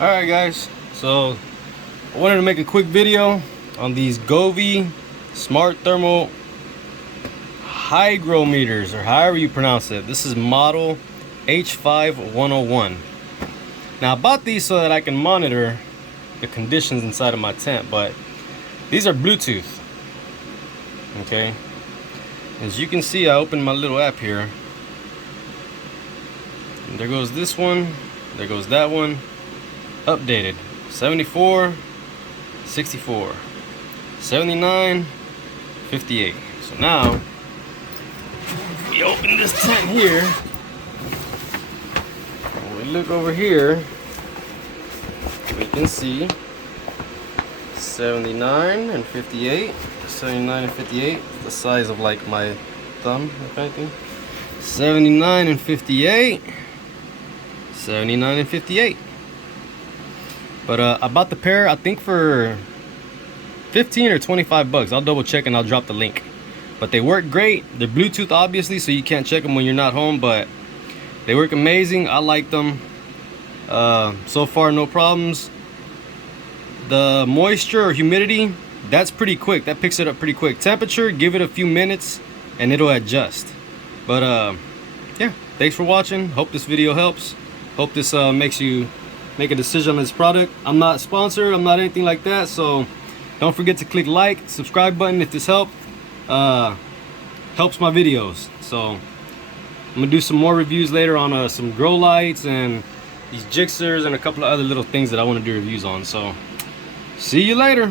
Alright guys, so I wanted to make a quick video on these Govee smart thermal hygrometers, or however you pronounce it. This is model H5101. Now I bought these so that I can monitor the conditions inside of my tent, but these are Bluetooth. Okay, as you can see, I opened my little app here. And there goes this one, there goes that one. Updated 74, 64, 79, 58. So now we open this tent here and we look over here, we can see 79 and 58. 79 and 58, the size of like my thumb, if anything. 79 and 58, 79 and 58. But I bought the pair, I think for 15 or 25 bucks. I'll double check and I'll drop the link. But they work great. They're Bluetooth obviously, so you can't check them when you're not home, but they work amazing. I like them. So far no problems. The moisture or humidity, that's pretty quick. That picks it up pretty quick. Temperature, give it a few minutes and it'll adjust. But yeah, thanks for watching. Hope this video helps. Hope this makes you make a decision on this product. I'm not sponsored, I'm not anything like that, so don't forget to click like, subscribe button if this helped. Helps my videos. So I'm gonna do some more reviews later on some grow lights and these jixers and a couple of other little things that I want to do reviews on. So see you later.